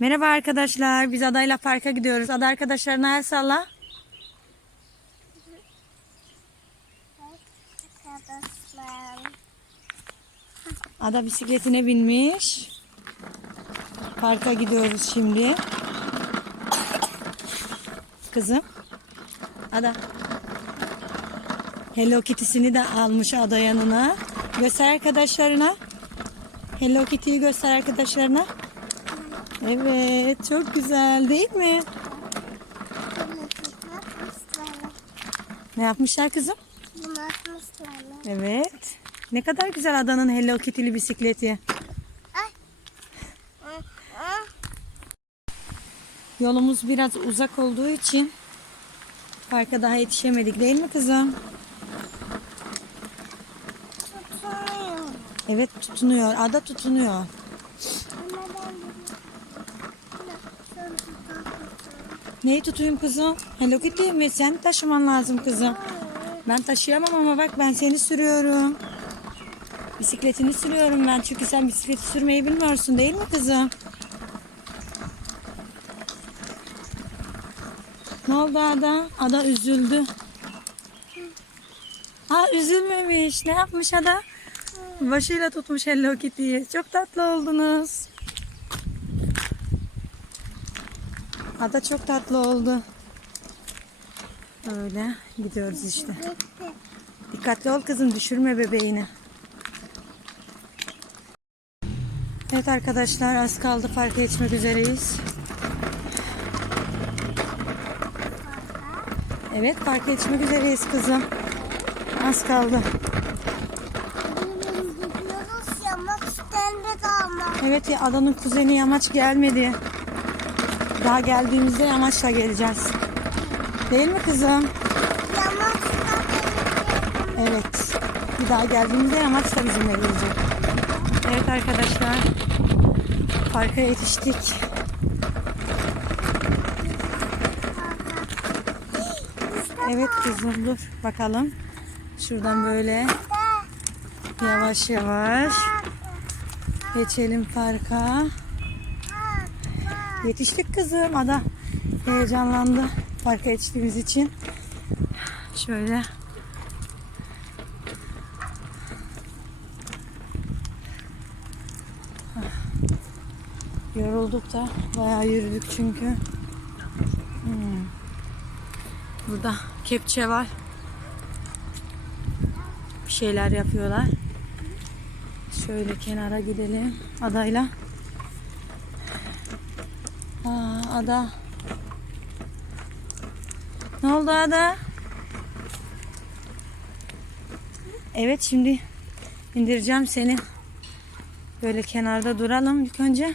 Merhaba arkadaşlar. Biz adayla parka gidiyoruz. Ada arkadaşlarına el salla. Ada bisikletine binmiş. Parka gidiyoruz şimdi. Kızım. Ada. Hello Kitty'sini de almış Ada yanına. Göster arkadaşlarına. Hello Kitty'yi göster arkadaşlarına. Evet, çok güzel değil mi? Ne yapmışlar kızım? Bunu atmışlar. Evet. Ne kadar güzel Adanın Hello Kitty'li bisikleti. Yolumuz biraz uzak olduğu için parka daha yetişemedik değil mi kızım? Evet tutunuyor. Ada tutunuyor. Ama ben bunu- Şöyle tutuyorum. Neyi tutayım kızım? Hello Kitty mi? Sen taşıman lazım kızım. Ben taşıyamam ama bak ben seni sürüyorum. Bisikletini sürüyorum ben çünkü sen bisikleti sürmeyi bilmiyorsun değil mi kızım? Ne oldu Ada? Ada üzüldü. Ha üzülmemiş. Ne yapmış Ada? Başıyla tutmuş Hello Kitty'yi. Çok tatlı oldunuz. Ada çok tatlı oldu. Öyle gidiyoruz işte. Dikkatli ol kızım düşürme bebeğini. Evet arkadaşlar az kaldı parka geçmek üzereyiz. Evet parka geçmek üzereyiz kızım. Az kaldı. Evet ya adanın kuzeni Yamaç gelmedi. Daha geldiğimizde Yamaç'la geleceğiz. Değil mi kızım? Evet. Bir daha geldiğimizde Yamaç bizimle gelecek. Evet arkadaşlar. Parka yetiştik. Evet kızım dur bakalım. Şuradan böyle yavaş yavaş geçelim parka. Yetiştik kızım. Ada heyecanlandı parka yetiştiğimiz için. Şöyle Yorulduk da bayağı yürüdük çünkü. Hmm. Burada kepçe var. Bir şeyler yapıyorlar. Şöyle kenara gidelim adayla. Aa, ada. Ne oldu ada? Evet şimdi indireceğim seni. Böyle kenarda duralım ilk önce.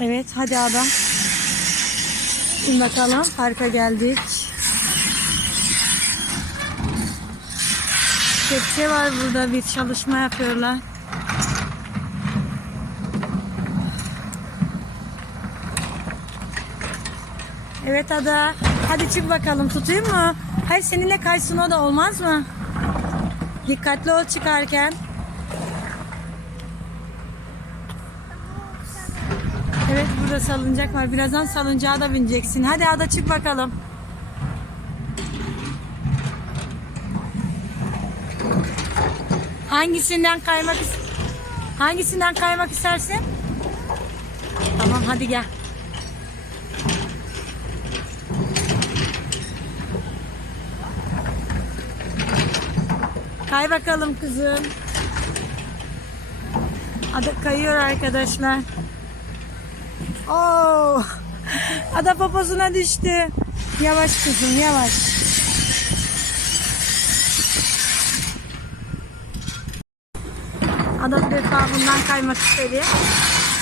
Evet hadi adam. Şimdi bakalım parka geldik. Kepçe var burada bir çalışma yapıyorlar. Evet Ada. Hadi çık bakalım tutayım mı? Hayır seninle kaysın o da olmaz mı? Dikkatli ol çıkarken. Evet burada salıncak var. Birazdan salıncağa da bineceksin. Hadi Ada çık bakalım. Hangisinden kaymak is- Hangisinden kaymak istersin? Tamam hadi gel. Kay bakalım kızım. Ada kayıyor arkadaşlar. Oo. Ada poposuna düştü. Yavaş kızım yavaş. Ada bir defa bundan kaymak istedi.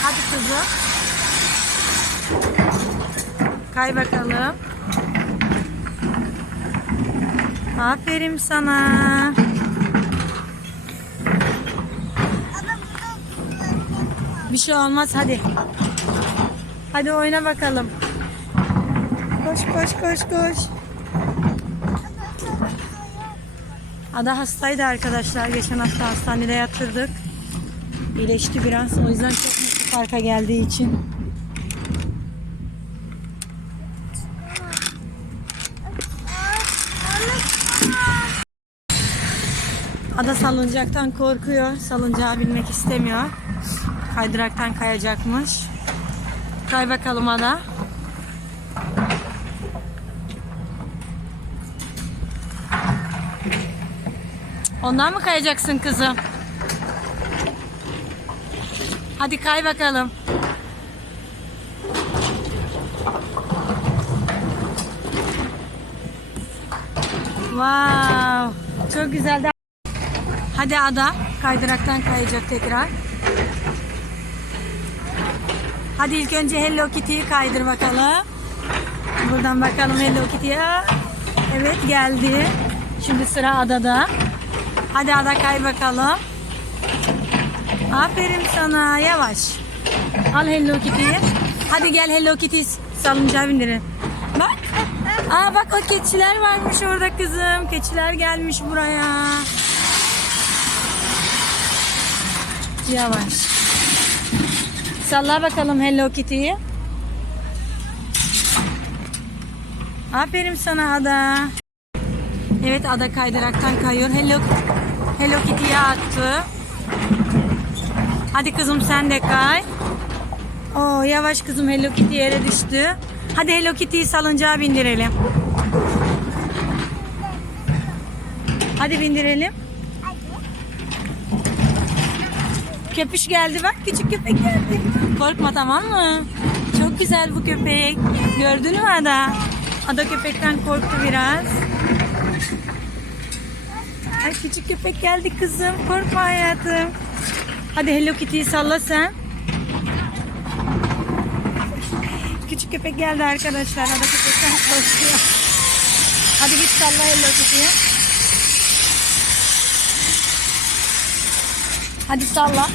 Hadi kızım. Kay bakalım. Aferin sana. Bir şey olmaz hadi. Hadi oyna bakalım. Koş koş koş koş. Ada hastaydı arkadaşlar. Geçen hafta hastanede yatırdık. İyileşti biraz. O yüzden çok mutlu parka geldiği için. Ada salıncaktan korkuyor. Salıncağa binmek istemiyor. Kaydıraktan kayacakmış. Kay bakalım Ada. Ondan mı kayacaksın kızım? Hadi kay bakalım. Wow, çok güzel. Hadi Ada, kaydıraktan kayacak tekrar. Hadi ilk önce Hello Kitty'yi kaydır bakalım. Buradan bakalım Hello Kitty'ye. Evet geldi. Şimdi sıra Ada'da. Hadi Ada kay bakalım. Aferin sana. Yavaş. Al Hello Kitty'yi. Hadi gel Hello Kitty salıncağa bindirin. Bak. Aa bak o keçiler varmış orada kızım. Keçiler gelmiş buraya. Yavaş. Salla bakalım Hello Kitty'yi. Aferin sana Ada. Evet Ada kaydıraktan kayıyor. Hello, Hello Kitty'ye attı. Hadi kızım sen de kay. Oo yavaş kızım Hello Kitty yere düştü. Hadi Hello Kitty'yi salıncağa bindirelim. Hadi bindirelim. Köpüş geldi bak küçük köpek geldi. Korkma tamam mı? Çok güzel bu köpek. Gördün mü Ada? Ada köpekten korktu biraz. Ay küçük köpek geldi kızım. Korkma hayatım. Hadi Hello Kitty'yi salla sen. Küçük köpek geldi arkadaşlar. Ada köpekten korkuyor. Hadi git salla Hello Kitty'yi. Hadi salla.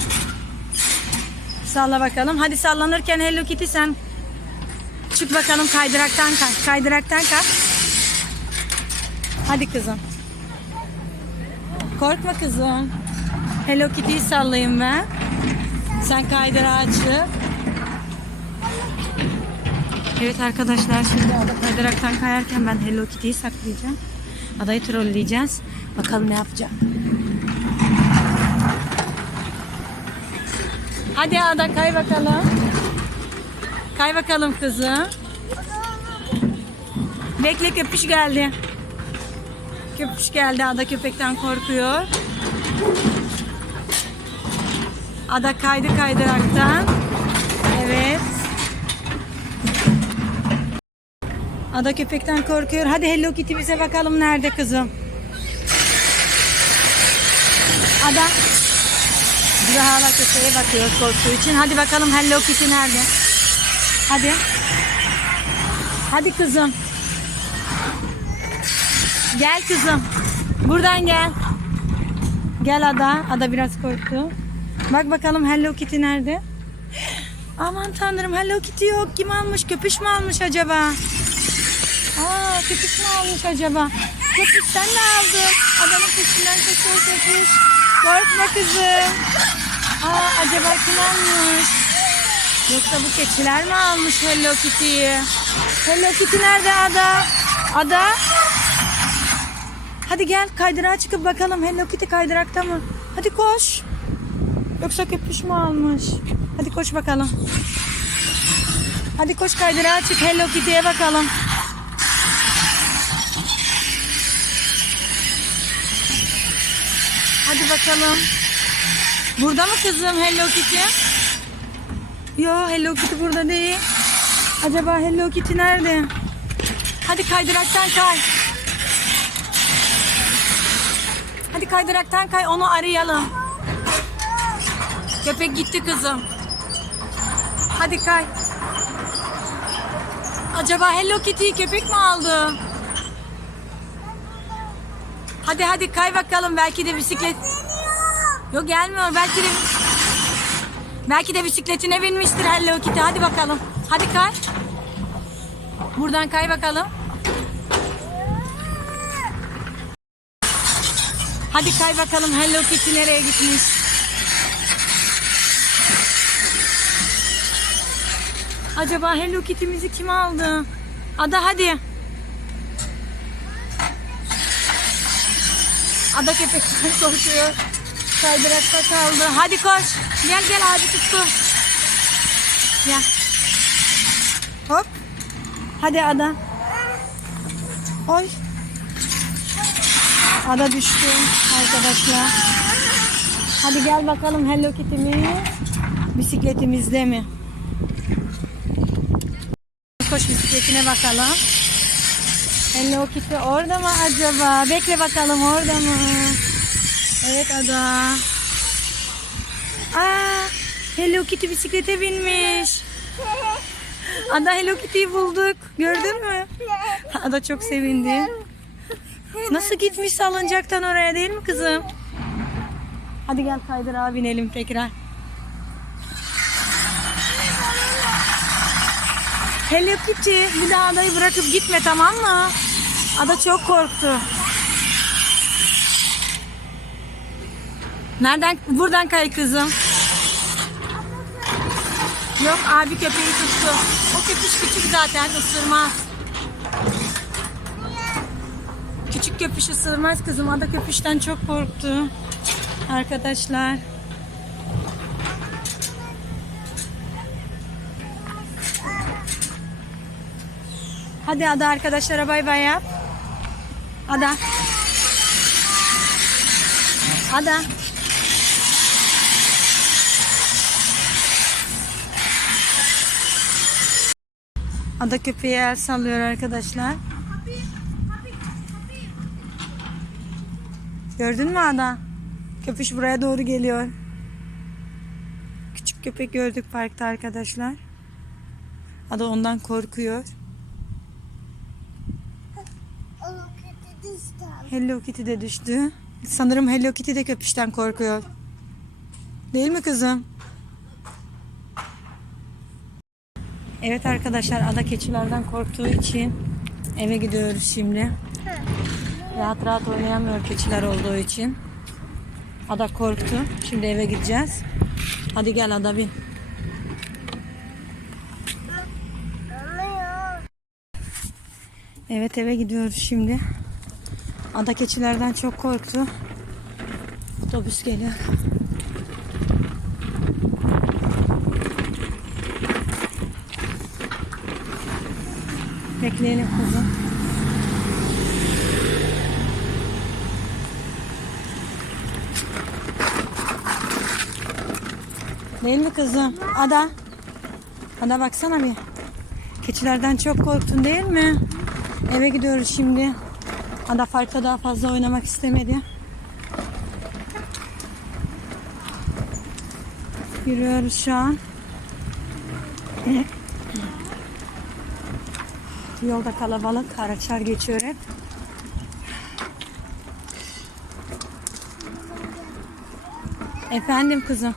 Salla bakalım. Hadi sallanırken Hello Kitty sen çık bakalım kaydıraktan kay. Kaydıraktan kay. Hadi kızım. Korkma kızım. Hello Kitty'yi sallayayım ben. Sen kaydırağı çık. Evet arkadaşlar şimdi ada kaydıraktan kayarken ben Hello Kitty'yi saklayacağım. Adayı trolleyeceğiz. Bakalım ne yapacak. Hadi ada kay bakalım. Kay bakalım kızım. Bekle köpüş geldi. Köpüş geldi. Ada köpekten korkuyor. Ada kaydı kaydıraktan. Evet. Ada köpekten korkuyor. Hadi Hello Kitty bize bakalım nerede kızım. Ada. Bize hala köşeye bakıyor korktuğu için. Hadi bakalım Hello Kitty nerede? Hadi. Hadi kızım. Gel kızım. Buradan gel. Gel Ada. Ada biraz korktu. Bak bakalım Hello Kitty nerede? Aman tanrım Hello Kitty yok. Kim almış? Köpüş mü almış acaba? Aa köpüş mü almış acaba? Köpüş sen de aldın. Adanın peşinden koşuyor köpüş. Korkma kızım. Aa acaba kim almış? Yoksa bu keçiler mi almış Hello Kitty'yi? Hello Kitty nerede Ada? Ada? Hadi gel kaydırağa çıkıp bakalım Hello Kitty kaydırakta mı? Hadi koş. Yoksa köpüş mü almış? Hadi koş bakalım. Hadi koş kaydırağa çık Hello Kitty'ye bakalım. Hadi bakalım. Burada mı kızım Hello Kitty? Yo Hello Kitty burada değil. Acaba Hello Kitty nerede? Hadi kaydıraktan kay. Hadi kaydıraktan kay onu arayalım. Köpek gitti kızım. Hadi kay. Acaba Hello Kitty'yi köpek mi aldı? Hadi hadi kay bakalım belki de bisiklet. Yok gelmiyor. Belki de belki de bisikletine binmiştir Hello Kitty. Hadi bakalım. Hadi kay. Buradan kay bakalım. Hadi kay bakalım Hello Kitty nereye gitmiş. Acaba Hello Kitty'mizi kim aldı? Ada hadi. Ada köpekten korkuyor. Kaydırakta kaldı. Hadi koş. Gel gel abi tuttu. Gel. Hop. Hadi Ada. Oy. Ada düştü arkadaşlar. Hadi gel bakalım Hello Kitty'miz bisikletimizde mi? Koş bisikletine bakalım. Hello Kitty orada mı acaba? Bekle bakalım orada mı? Evet Ada. Aa, Hello Kitty bisiklete binmiş. Ada Hello Kitty'yi bulduk. Gördün mü? Ada çok sevindi. Nasıl gitmiş salıncaktan oraya değil mi kızım? Hadi gel kaydırağa binelim tekrar. Hello Kitty bir daha adayı bırakıp gitme tamam mı? Ada çok korktu. Nereden? Buradan kay kızım. Yok abi köpeği tuttu. O köpüş küçük zaten ısırmaz. Küçük köpüş ısırmaz kızım. Ada köpüşten çok korktu. Arkadaşlar. Hadi Ada arkadaşlara bay bay yap. Ada. Ada. Ada köpeği el sallıyor arkadaşlar. Gördün mü Ada? Köpüş buraya doğru geliyor. Küçük köpek gördük parkta arkadaşlar. Ada ondan korkuyor. Hello Kitty de düştü. Sanırım Hello Kitty de köpüşten korkuyor. Değil mi kızım? Evet arkadaşlar ada keçilerden korktuğu için eve gidiyoruz şimdi. Rahat rahat oynayamıyor keçiler olduğu için. Ada korktu. Şimdi eve gideceğiz. Hadi gel ada bin. Evet eve gidiyoruz şimdi. Ada keçilerden çok korktu. Otobüs geliyor. Bekleyelim kızım. Değil mi kızım? Ada. Ada baksana bir. Keçilerden çok korktun değil mi? Eve gidiyoruz şimdi. Ada parkta daha fazla oynamak istemedi. Yürüyoruz şu an. Yolda kalabalık, araçlar geçiyor hep. Efendim kızım.